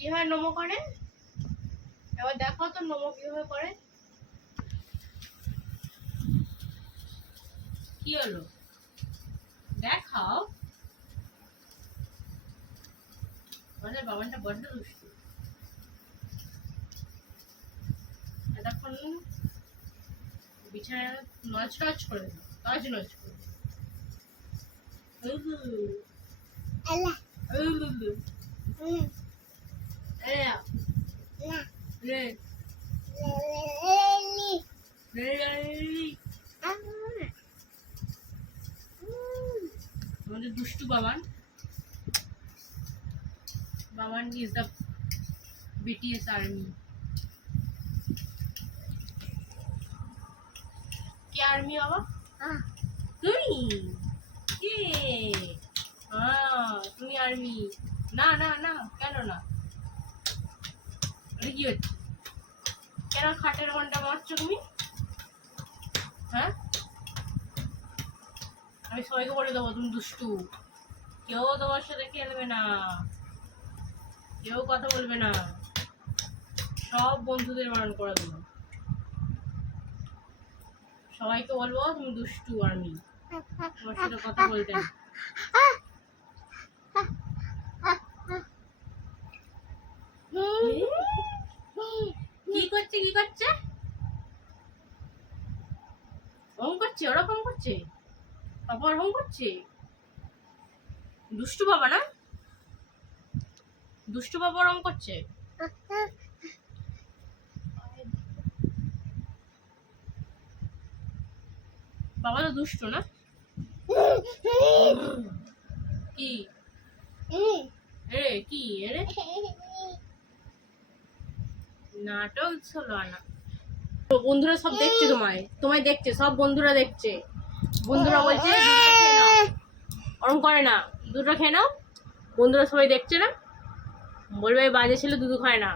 কিভাবে নমো করে এবার দেখো তো নমো কিভাবে করে। কি হলো দেখাও। আমাদের বাবানটা বড্ড দুষ্টু। এতক্ষণ বিছানা নচ নচ করে দিল, নচ নচ করে আমাদের দুষ্টু Baban. Baban is the BTS army. क्या आर्मी बाबा? তুমি কে? তুমি আর্মি না? না না কেন না? আরে কি হচ্ছে? কেন খাটের ঘন্টা মারছো তুমি? হ্যাঁ, আমি সবাইকে বলে দেবো তুমি দুষ্টু। কেউ তোমার সাথে খেলবে না, কেউ কথা বলবে না, সব বন্ধুদের বারণ করে দেবো। সবাইকে বলবো তুমি দুষ্টু আর্মি, তোমার সাথে কথা বলতে না। কি করছে কি করছে? ওরকম করছে, ওরকম করছে, বাবা ওরকম করছে। দুষ্টু বাবা না, দুষ্টু বাবা ওরকম করছে। বাবা তো দুষ্টু না? কি রে কি রে নাটক চলো না। বন্ধুরা সব দেখছে, তোমায় দেখছে, সব বন্ধুরা দেখছে। বন্ধুরা বলছে ওরম করে না, দুটো খেয়ে নাও। বন্ধুরা সবাই দেখছে না, বলবে বাজে ছিল দুধ খায় না।